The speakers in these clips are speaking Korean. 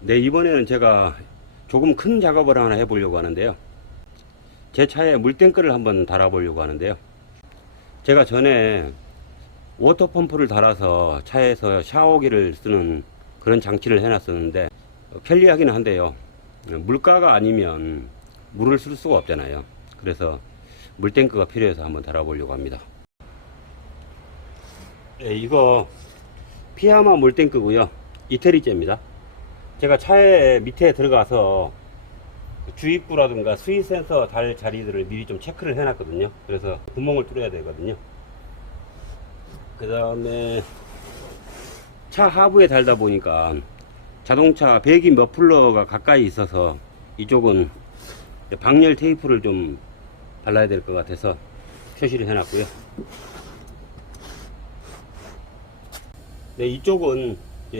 네, 이번에는 제가 조금 큰 작업을 하나 해보려고 하는데요. 제 차에 물탱크를 한번 달아보려고 하는데요. 제가 전에 워터펌프를 달아서 차에서 샤워기를 쓰는 그런 장치를 해놨었는데 편리하기는 한데요. 물가가 아니면 물을 쓸 수가 없잖아요. 그래서 물탱크가 필요해서 한번 달아보려고 합니다. 네, 이거 피아마 물탱크고요. 이태리제입니다. 제가 차에 밑에 들어가서 주입구라든가 수위 센서 달 자리들을 미리 좀 체크를 해놨거든요. 그래서 구멍을 뚫어야 되거든요. 그 다음에 차 하부에 달다 보니까 자동차 배기 머플러가 가까이 있어서 이쪽은 방열 테이프를 좀 발라야 될 것 같아서 표시를 해놨고요. 네, 이쪽은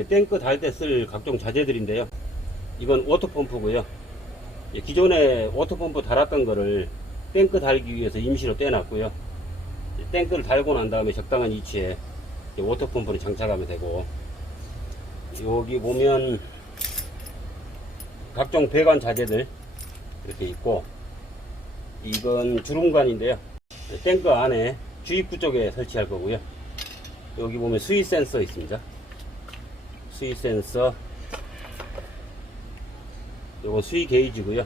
탱크 달 때 쓸 각종 자재들인데요. 이건 워터펌프고요. 기존에 워터펌프 달았던 거를 탱크 달기 위해서 임시로 떼놨고요. 탱크를 달고 난 다음에 적당한 위치에 워터펌프를 장착하면 되고, 여기 보면 각종 배관 자재들 이렇게 있고, 이건 주름관인데요. 탱크 안에 주입구 쪽에 설치할 거고요. 여기 보면 수위 센서 있습니다. 수위 센서, 요건 수위 게이지고요.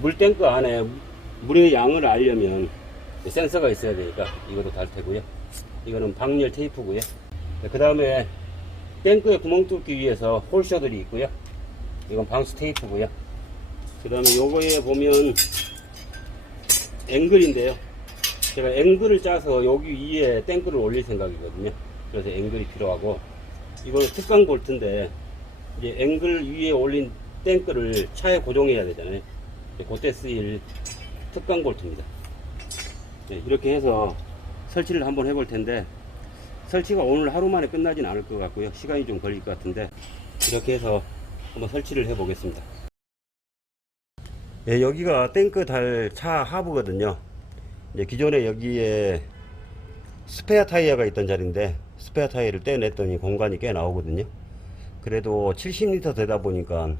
물탱크 안에 물의 양을 알려면 센서가 있어야 되니까 이것도 달 테고요. 이거는 방열 테이프고요. 그 다음에 탱크에 구멍 뚫기 위해서 홀셔들이 있고요. 이건 방수 테이프고요. 그 다음에 요거에 보면 앵글인데요. 제가 앵글을 짜서 여기 위에 탱크를 올릴 생각이거든요. 그래서 앵글이 필요하고, 이거는 특강 볼트인데 이제 앵글 위에 올린 탱크를 차에 고정해야 되잖아요. 그때 쓰일 특강 볼트입니다. 네, 이렇게 해서 설치를 한번 해볼 텐데, 설치가 오늘 하루 만에 끝나진 않을 것 같고요. 시간이 좀 걸릴 것 같은데, 이렇게 해서 한번 설치를 해 보겠습니다. 네, 여기가 탱크 달 차 하부거든요. 이제 기존에 여기에 스페어 타이어가 있던 자리인데 스페어 타이어를 떼냈더니 공간이 꽤 나오거든요. 그래도 70리터 되다 보니까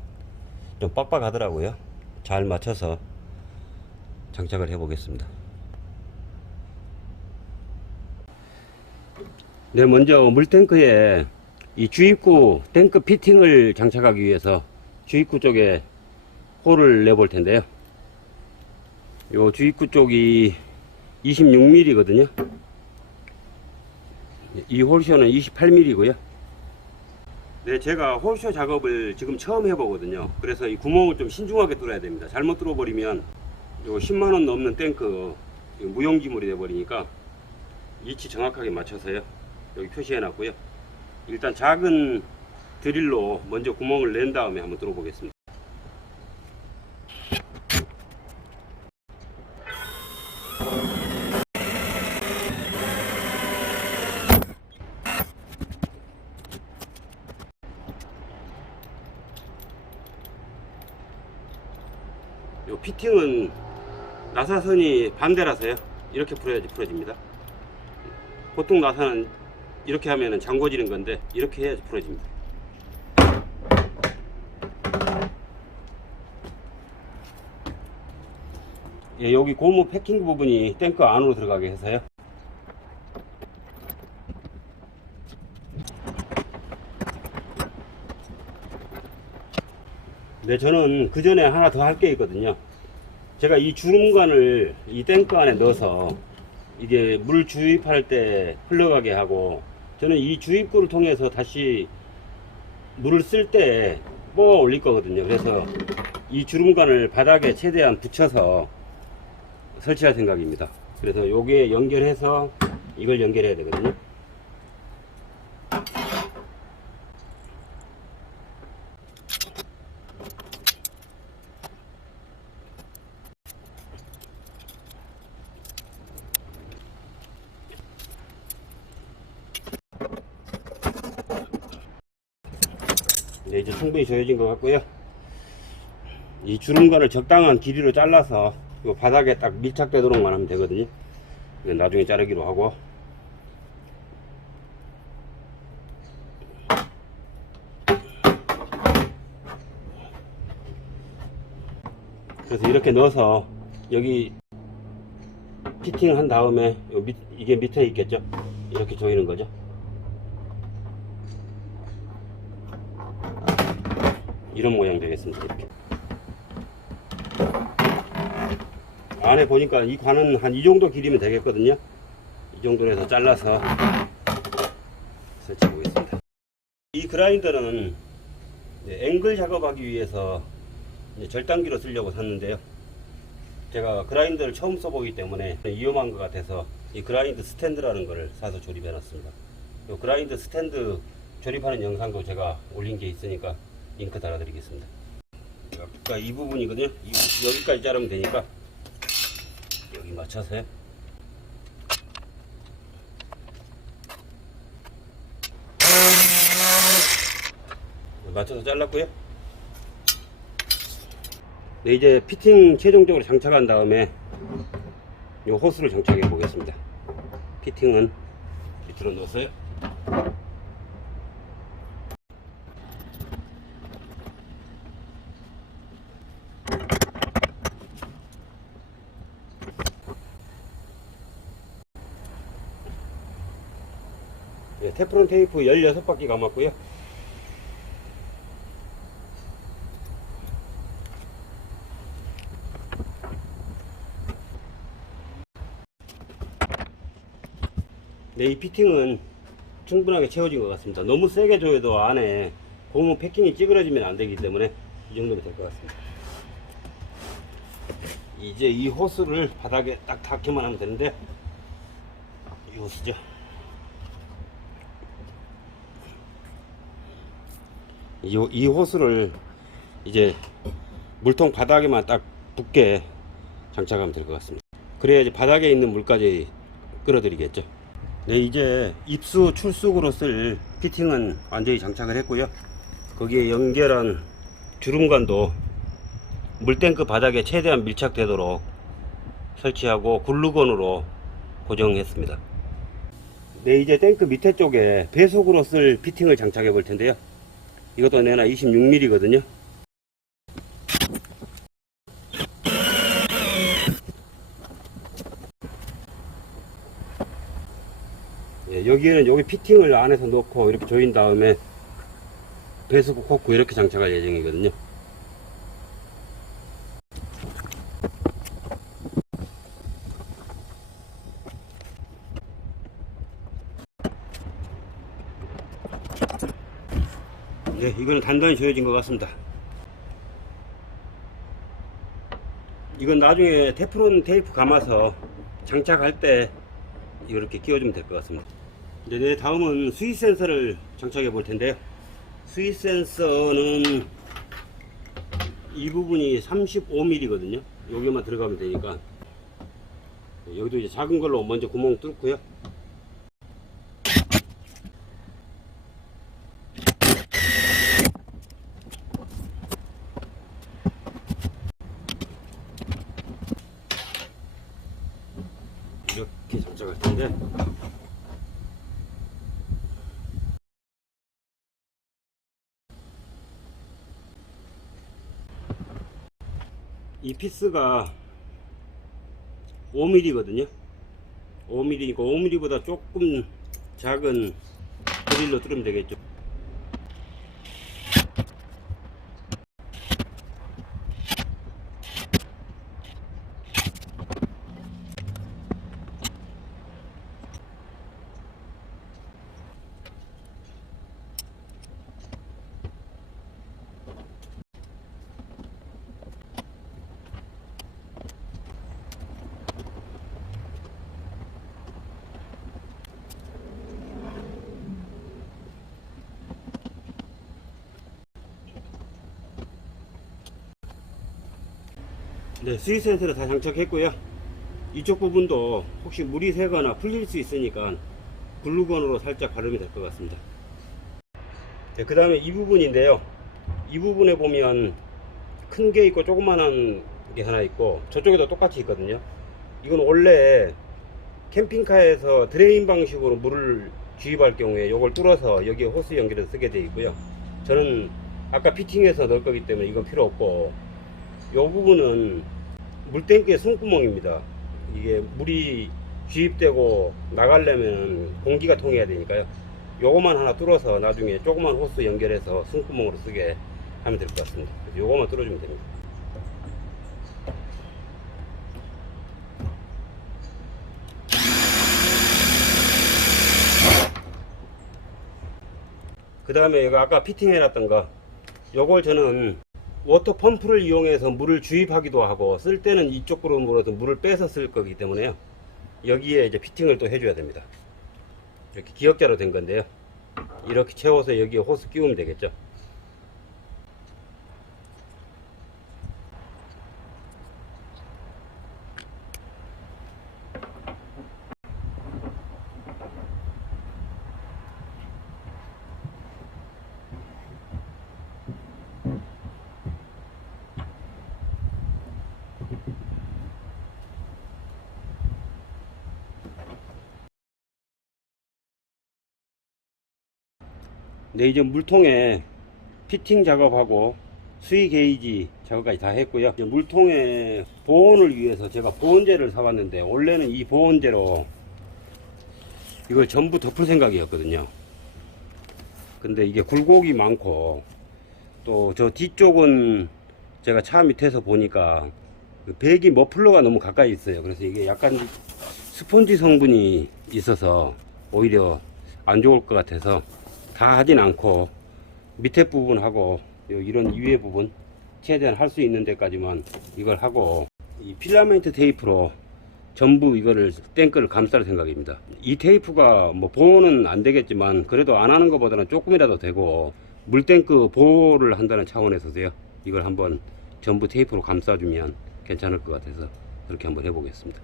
좀 빡빡하더라고요. 잘 맞춰서 장착을 해 보겠습니다. 네, 먼저 물탱크에 이 주입구 탱크 피팅을 장착하기 위해서 주입구 쪽에 홀을 내볼 텐데요. 요 주입구 쪽이 26mm 거든요. 이 홀쇼는 28mm고요. 네, 제가 홀쇼 작업을 지금 처음 해보거든요. 그래서 이 구멍을 좀 신중하게 뚫어야 됩니다. 잘못 뚫어버리면 요 10만원 넘는 탱크 무용지물이 돼버리니까 위치 정확하게 맞춰서요. 여기 표시해 놨고요. 일단 작은 드릴로 먼저 구멍을 낸 다음에 한번 뚫어 보겠습니다. 요 피팅은 나사선이 반대라서요. 이렇게 풀어야지 풀어집니다. 보통 나사는 이렇게 하면은 잠궈지는 건데 이렇게 해야지 풀어집니다. 예, 여기 고무 패킹 부분이 탱크 안으로 들어가게 해서요. 네, 저는 그 전에 하나 더 할 게 있거든요. 제가 이 주름관을 이 탱크 안에 넣어서 이게 물 주입할 때 흘러가게 하고, 저는 이 주입구를 통해서 다시 물을 쓸 때 뽑아 올릴 거거든요. 그래서 이 주름관을 바닥에 최대한 붙여서 설치할 생각입니다. 그래서 여기에 연결해서 이걸 연결해야 되거든요. 네, 이제 충분히 조여진 것 같고요. 이 주름관을 적당한 길이로 잘라서 이 바닥에 딱 밀착되도록만 하면 되거든요. 나중에 자르기로 하고, 그래서 이렇게 넣어서 여기 피팅 한 다음에 이게 밑에 있겠죠. 이렇게 조이는 거죠. 이런 모양 되겠습니다. 이렇게 안에 보니까 이 관은 한 이 정도 길이면 되겠거든요. 이 정도로 해서 잘라서 설치해 보겠습니다. 이 그라인더는 앵글 작업하기 위해서 절단기로 쓰려고 샀는데요. 제가 그라인더를 처음 써보기 때문에 위험한 것 같아서 이 그라인더 스탠드라는 거를 사서 조립해 놨습니다. 이 그라인더 스탠드 조립하는 영상도 제가 올린 게 있으니까 링크 달아드리겠습니다. 아까 이 부분이거든요. 여기까지 자르면 되니까 여기 맞춰서요. 맞춰서 잘랐고요. 네, 이제 피팅 최종적으로 장착한 다음에 이 호스를 장착해 보겠습니다. 피팅은 밑으로 넣었어요. 네, 테프론 테이프 16바퀴 감았고요. 네, 이 피팅은 충분하게 채워진 것 같습니다. 너무 세게 조여도 안에 고무 패킹이 찌그러지면 안 되기 때문에 이 정도면 될 것 같습니다. 이제 이 호스를 바닥에 딱 닿기만 하면 되는데, 이 호스죠. 이 호스를 이제 물통 바닥에만 딱 붙게 장착하면 될 것 같습니다. 그래야 이제 바닥에 있는 물까지 끌어들이겠죠. 네, 이제 입수 출수구로 쓸 피팅은 완전히 장착을 했고요. 거기에 연결한 주름관도 물탱크 바닥에 최대한 밀착되도록 설치하고 글루건으로 고정했습니다. 네, 이제 탱크 밑에 쪽에 배속으로 쓸 피팅을 장착해 볼 텐데요. 이것도 내나 26mm 거든요. 예, 여기에는 여기 피팅을 안에서 넣고 이렇게 조인 다음에 배수구 코크 이렇게 장착할 예정이거든요. 네, 이거는 단단히 조여진 것 같습니다. 이건 나중에 테프론 테이프 감아서 장착할 때 이렇게 끼워주면 될 것 같습니다. 네, 다음은 스윗 센서를 장착해 볼 텐데요. 스윗 센서는 이 부분이 35mm 거든요. 여기만 들어가면 되니까 여기도 이제 작은 걸로 먼저 구멍 뚫고요. 이렇게 장착할 텐데, 이 피스가 5mm 거든요. 5mm니까 5mm보다 조금 작은 드릴로 뚫으면 되겠죠. 네, 스윗 센서를 다 장착했고요. 이쪽 부분도 혹시 물이 새거나 풀릴 수 있으니까 글루건으로 살짝 바르면 될 것 같습니다. 네, 그 다음에 이 부분인데요. 이 부분에 보면 큰 게 있고 조그만한 게 하나 있고 저쪽에도 똑같이 있거든요. 이건 원래 캠핑카에서 드레인 방식으로 물을 주입할 경우에 이걸 뚫어서 여기에 호스 연결해서 쓰게 되어 있고요. 저는 아까 피팅해서 넣을 거기 때문에 이건 필요 없고, 요 부분은 물탱크의 숨구멍입니다. 이게 물이 주입되고 나가려면 공기가 통해야 되니까요. 요거만 하나 뚫어서 나중에 조그만 호스 연결해서 숨구멍으로 쓰게 하면 될 것 같습니다. 요거만 뚫어주면 됩니다. 그 다음에 이거 아까 피팅해 놨던 거, 요걸 저는 워터 펌프를 이용해서 물을 주입하기도 하고, 쓸 때는 이쪽으로 물어서 물을 빼서 쓸 거기 때문에요. 여기에 이제 피팅을 또 해줘야 됩니다. 이렇게 기역자로 된 건데요. 이렇게 채워서 여기에 호스 끼우면 되겠죠. 네, 이제 물통에 피팅 작업하고 수위 게이지 작업까지 다 했고요. 이제 물통에 보온을 위해서 제가 보온재를 사왔는데, 원래는 이 보온재로 이걸 전부 덮을 생각이었거든요. 근데 이게 굴곡이 많고, 또 저 뒤쪽은 제가 차 밑에서 보니까 그 배기 머플러가 너무 가까이 있어요. 그래서 이게 약간 스펀지 성분이 있어서 오히려 안 좋을 것 같아서 다 하진 않고, 밑에 부분하고 이런 위에 부분 최대한 할 수 있는 데까지만 이걸 하고, 이 필라멘트 테이프로 전부 이거를 탱크를 감쌀 생각입니다. 이 테이프가 뭐 보호는 안 되겠지만 그래도 안 하는 것보다는 조금이라도 되고, 물탱크 보호를 한다는 차원에서도요, 이걸 한번 전부 테이프로 감싸주면 괜찮을 것 같아서 그렇게 한번 해보겠습니다.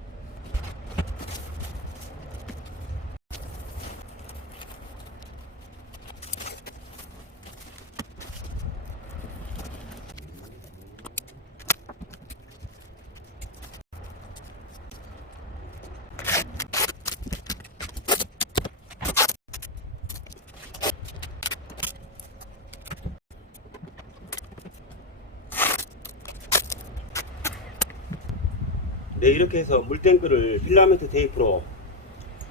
네, 이렇게 해서 물탱크를 필라멘트 테이프로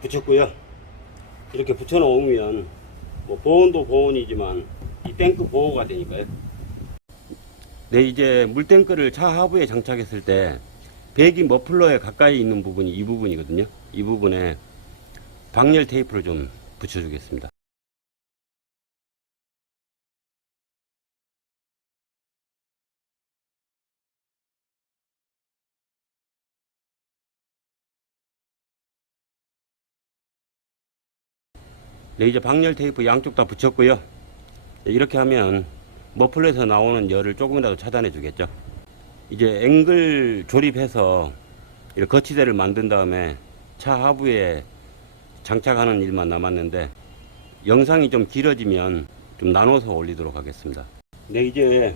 붙였고요. 이렇게 붙여 놓으면 뭐 보온도 보온이지만 이 탱크 보호가 되니까요. 네, 이제 물탱크를 차 하부에 장착했을 때 배기 머플러에 가까이 있는 부분이 이 부분이거든요. 이 부분에 방열 테이프를 좀 붙여주겠습니다. 네, 이제 방열 테이프 양쪽 다 붙였고요. 이렇게 하면 머플러에서 나오는 열을 조금이라도 차단해 주겠죠. 이제 앵글 조립해서 이렇게 거치대를 만든 다음에 차 하부에 장착하는 일만 남았는데, 영상이 좀 길어지면 좀 나눠서 올리도록 하겠습니다. 네, 이제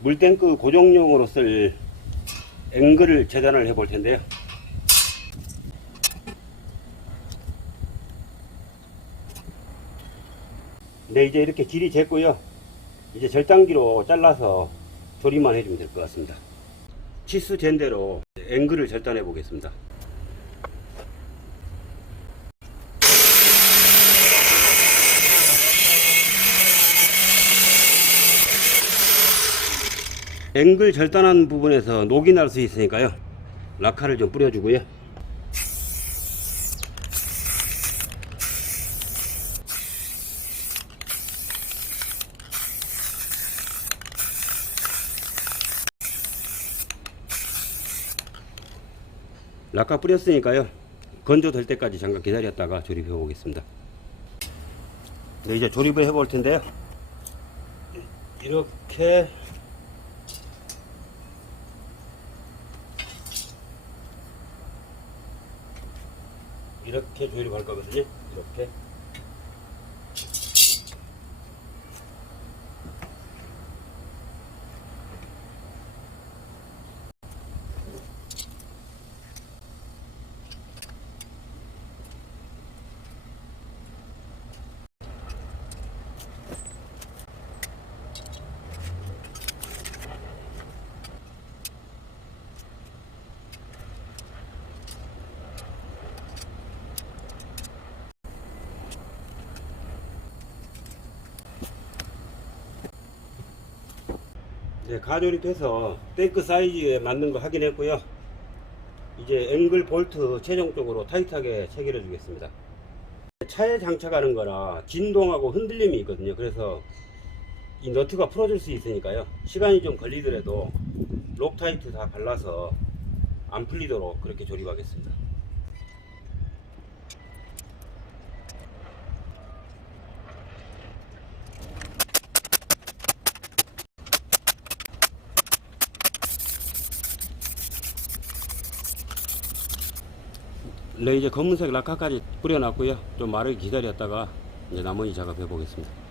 물탱크 고정용으로 쓸 앵글을 재단을 해 볼 텐데요. 네, 이제 이렇게 길이 쟀고요. 이제 절단기로 잘라서 조립만 해주면 될 것 같습니다. 치수 잰 대로 앵글을 절단해 보겠습니다. 앵글 절단한 부분에서 녹이 날 수 있으니까요, 라카를 좀 뿌려주고요. 라카 뿌렸으니까요, 건조될 때까지 잠깐 기다렸다가 조립해 보겠습니다. 네, 이제 조립을 해 볼 텐데요. 이렇게 조립할 거거든요. 이렇게. 네, 가조립해서 탱크 사이즈에 맞는 거 확인했고요. 이제 앵글 볼트 최종적으로 타이트하게 체결해 주겠습니다. 차에 장착하는 거라 진동하고 흔들림이 있거든요. 그래서 이 너트가 풀어질 수 있으니까요. 시간이 좀 걸리더라도 록타이트 다 발라서 안 풀리도록 그렇게 조립하겠습니다. 레이저 검은색 락카까지 뿌려놨고요. 좀 마르게 기다렸다가 이제 나머지 작업해 보겠습니다.